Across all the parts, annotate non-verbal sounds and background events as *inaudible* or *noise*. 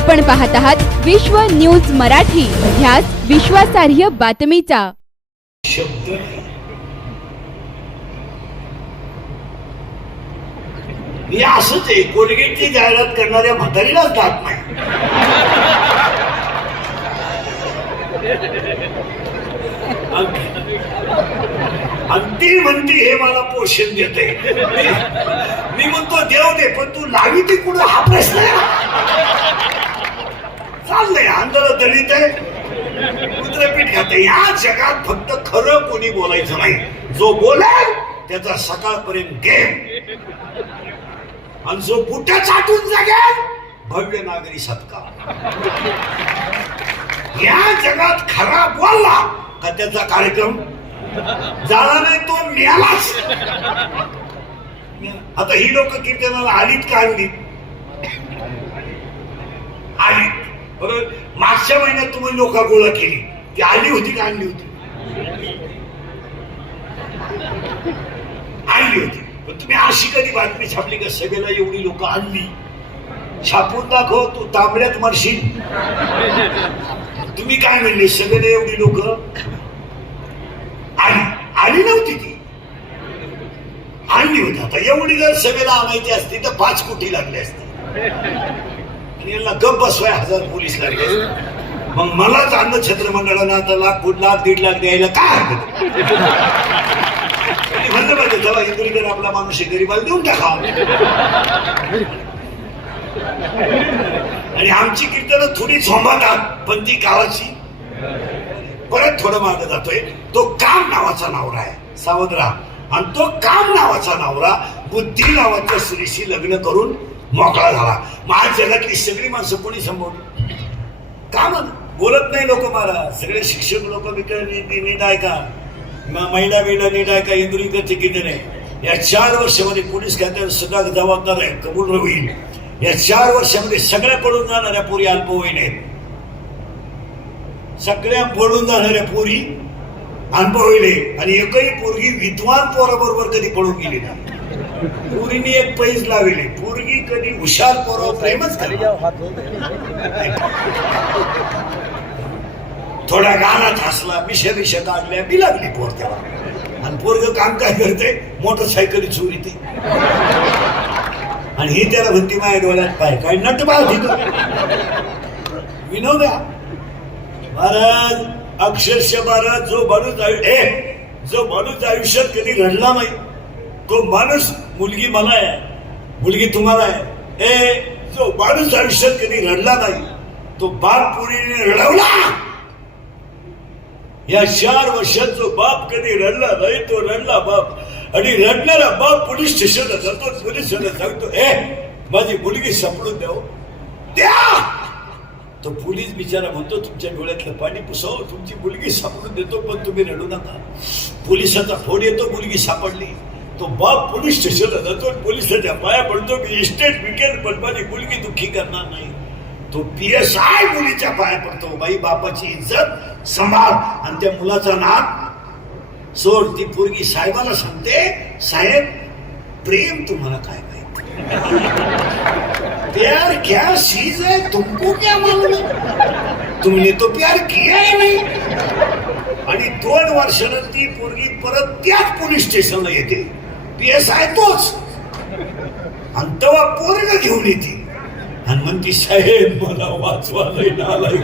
आपण पाहत आहात विश्व न्यूज मराठी. ध्यास विश्वासार्ह बातमीचा. शब्द मी असंच आहे कोलगेटची जाहिरात करणाऱ्या म्हातारीलाच जात नाही. आणि ती म्हणती हे मला पोषण देते. मी म्हणतो देव दे पण तू लावी ती कुठं? हा प्रश्न आहे. चाललंय आंधळ दलित आहे. कुत्रपीठ खाते या जगात फक्त खरं कोणी बोलायचं नाही. जो बोलेल त्याचा सकाळपर्यंत गेम आणि जो बुट्या चाटून जगेल भव्य नागरी सत्कार. या जगात खरा बोलला का त्याचा कार्यक्रम? झाला नाही तो मिळालाच आता ही लोक कीर्तनाला आलीत का आणली? आली बरं मागच्या महिन्यात तुम्ही लोक गोळा केली. ती आली होती का आणली होती? आणली होती. पण तुम्ही अशी कधी बातमी छापली का सभेला एवढी लोक आणली? छापून दाखव तू तांबड्यात मरशील. तुम्ही काय म्हणले सभेला एवढी लोक आली? आली नव्हती ती. आणली होती. आता एवढी जर सभेला आणायची असती तर पाच कोटी लागले असते. आणि यांना गप बसवाय हजार पोलीस लागले मग मलाच अन्न छत्र मंडळानं आता लाख फूट लाख दीड लाख द्यायला काय हरकत? म्हणलं पाहिजे चला इंदुरीकर आपला माणूस आहे गरीबाला देऊन टाका. आणि आमची कीर्तन थोडी झोंबातात पण ती गावाची. परत थोडं मागे जातोय. तो काम नावाचा नावरा आहे सावध राहा आणि तो काम नावाचा नावरा बुद्धी नावाच्या स्त्रीशी लग्न करून मोकळा झाला. मग झाला जगातली सगळी माणसं कोणी संभवली मग? बोलत नाही लोक मला. सगळे शिक्षक लोक नीट आहे का महिला बिला नीट आहे का इंदुरीकर तिकीट नाही? या चार वर्षामध्ये पोलीस खात्यावर सुद्धा जबाबदार आहे कबूल होईल या चार वर्षामध्ये सगळ्या पडून जाणाऱ्या पोरी अल्पवयीन आहेत. सगळ्या पळून जाणाऱ्या पोरी अनुभवले आणि एकही पोरगी विद्वान पोराबरोबर कधी पळून गेली ना पोरीने एक पैज लावले. कधी हुशार पोरावर प्रेमच थोड्या गाण्यात हसला मिशा मिशा काढल्या बी लागली पोर तेव्हा आणि पोरग काम काय करते? मोटरसायकल चोरी ती. आणि ही त्याला म्हणती माझ्या डोळ्यात पाय काय नट बाळ विनोद. महाराज अक्षरशः महाराज जो माणूस ए जो माणूस आयुष्यात कधी रडला नाही तो माणूस मुलगी मला आहे. मुलगी तुम्हाला आहे. ए जो माणूस आयुष्यात कधी रडला नाही तो बाप पुरीने रडवला. या चार वर्षात जो बाप कधी रडला नाही तो रडला बाप. आणि रडणारा बाप पोलीस स्टेशनला जातो पोलिसांना सांगतो ए माझी मुलगी सापडून द्याव हो. द्या. तो पोलीस बिचारा म्हणतो तुमच्या डोळ्यातलं पाणी पुसाव तुमची मुलगी सापडून देतो पण तुम्ही रडू नका. पोलिसाचा फोन येतो मुलगी सापडली. तो बाप पोलीस स्टेशनला जातो आणि पोलिसाच्या पाया पडतो मी इस्टेट विकेल पण मुलगी दुःखी करणार नाही. तो पी एस आय मुलीच्या पाया पडतो. बाई बापाची इज्जत सांभाळ. आणि त्या मुलाचा नाक सोड. ती पोरगी साहेबाला सांगते साहेब प्रेम तुम्हाला काय माहिती? *laughs* प्यार क्या चीज है? तुमको क्या मालूम है? तुमने तो प्यार किया ही नाही. आणि दोन वर्षानं ती पोरगी परत त्याच पोलीस स्टेशनला येते. पी एस आय तोच. आणि तेव्हा पोरग घेऊन येते. आणि म्हणते साहेब मला वाचवा लय नालाय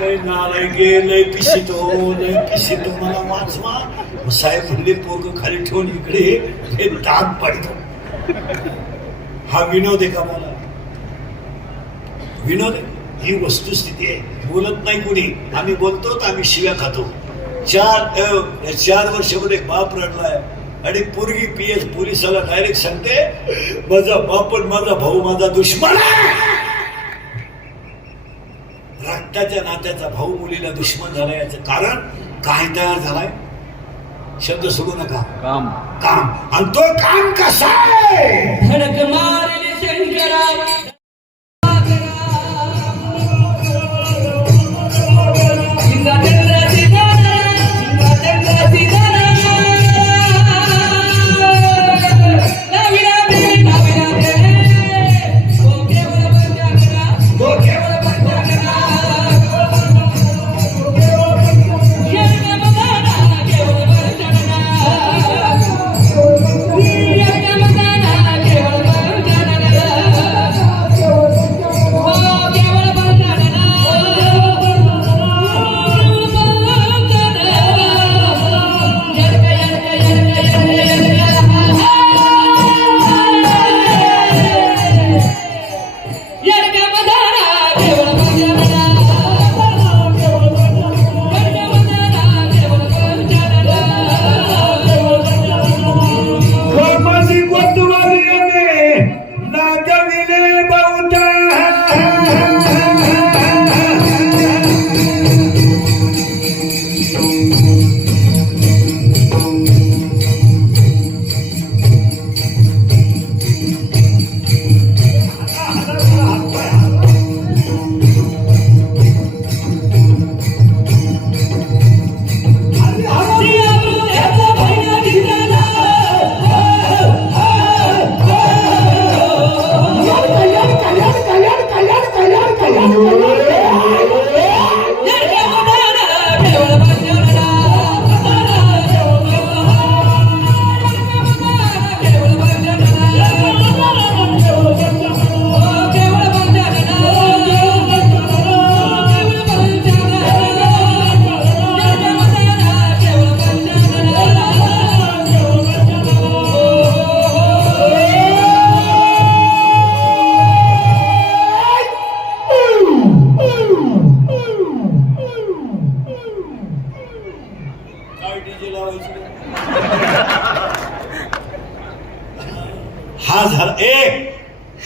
लय नालाय गे लय पिशितो लय पिशितो मला वाचवा. मग साहेब म्हणले पोरग खाली ठेवून इकडे हे दात पाडतो. हा विनोद आहे का मला विनोद? ही वस्तुस्थिती आहे. बोलत नाही कुणी. आम्ही बोलतो तर आम्ही शिव्या खातो. चार चार वर्षामध्ये बाप रडलाय आणि पोरगी पी एस पोलिसाला डायरेक्ट सांगते माझा बाप आणि माझा भाऊ माझा दुश्मन आहे. रक्ताच्या नात्याचा भाऊ मुलीला दुश्मन झालाय याचं कारण काय तयार झालाय? शब्द सोडू नका. काम. काम. आणि तो काम कसा आहे?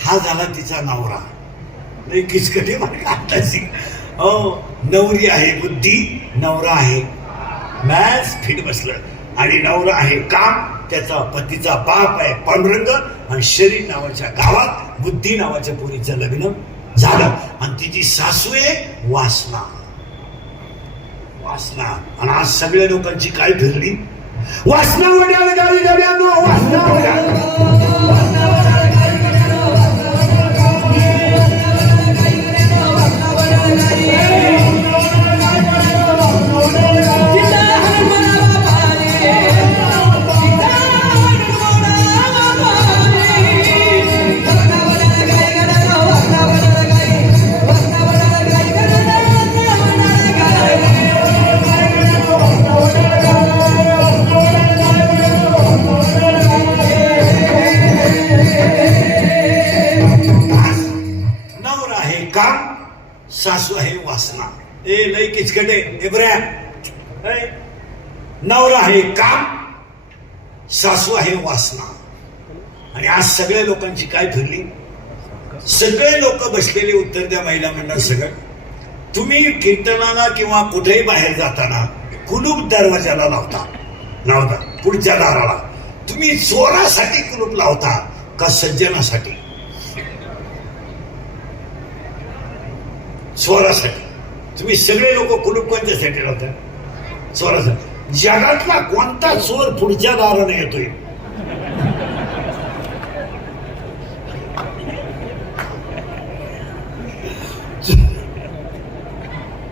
हा झाला तिचा नवरा. नाही किचकटी मार्ग आताची हो नवरी आहे बुद्धी नवरा आहे मॅच फिट बसलं. आणि नवरा आहे काम त्याचा पतीचा बाप आहे पांडुरंग आणि शरीर नावाच्या गावात बुद्धी नावाच्या पोरीचं लग्न झालं. आणि तिची सासू आहे वासना. वासना. आणि आज सगळ्या लोकांची काय फिरली? वासना वड्याला गाडी डब्यानो वासना वड्या सासू आहे वासना. ए लई किचकटे एब्र्या नवरा आहे काम सासू आहे वासना. आणि आज सगळ्या लोकांची काय फिरली? सगळे लोक बसलेले उत्तर द्या महिला मंडळ सगळं. तुम्ही कीर्तनाला किंवा कुठेही बाहेर जाताना कुलूप दरवाजाला लावता. लावता. पुढच्या दाराला. तुम्ही चोरासाठी कुलूप लावता का सज्जनासाठी? स्वरासाठी. तुम्ही सगळे लोक कुलूप कोणत्यासाठी लावतात स्वरासाठी. जगातला कोणता स्वर पुढच्या दाराने येतोय?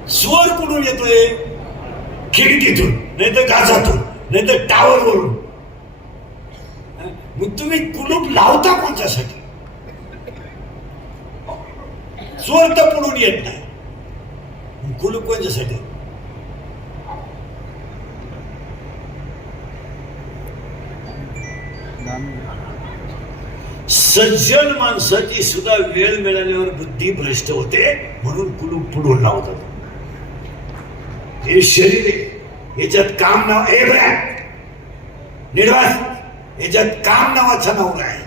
स्वर कुठून येतोय? खिडकीतून नाही तर गाजातून नाही तर टावरवरून मग तुम्ही कुलूप लावता कोणत्यासाठी चोर तर पुढून येत नाही. मग कोणत्यासाठी सज्जन माणसाची सुद्धा वेळ मिळाल्यावर बुद्धी भ्रष्ट होते म्हणून कुलूप पुढून लावतात हे शरीर आहे. याच्यात काम नाव ए बऱ्या निर्वास याच्यात काम नावाचा नवरा आहे.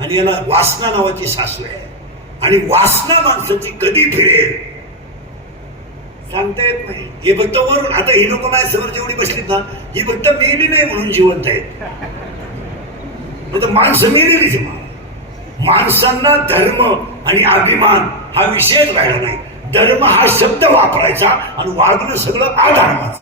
आणि याला वासना नावाची सासू आहे. आणि वासना माणसाची कधी फिरेल? सांगता येत नाही. हे फक्त वरून. आता ही लोक माझ्यासमोर जेवढी बसलीत ना ही फक्त मेली नाही म्हणून जिवंत आहेत. तर माणसं मेलेलीच मग. माणसांना धर्म आणि अभिमान हा विषयच राहिला नाही. धर्म हा शब्द वापरायचा आणि वागणं सगळं आधारवाचं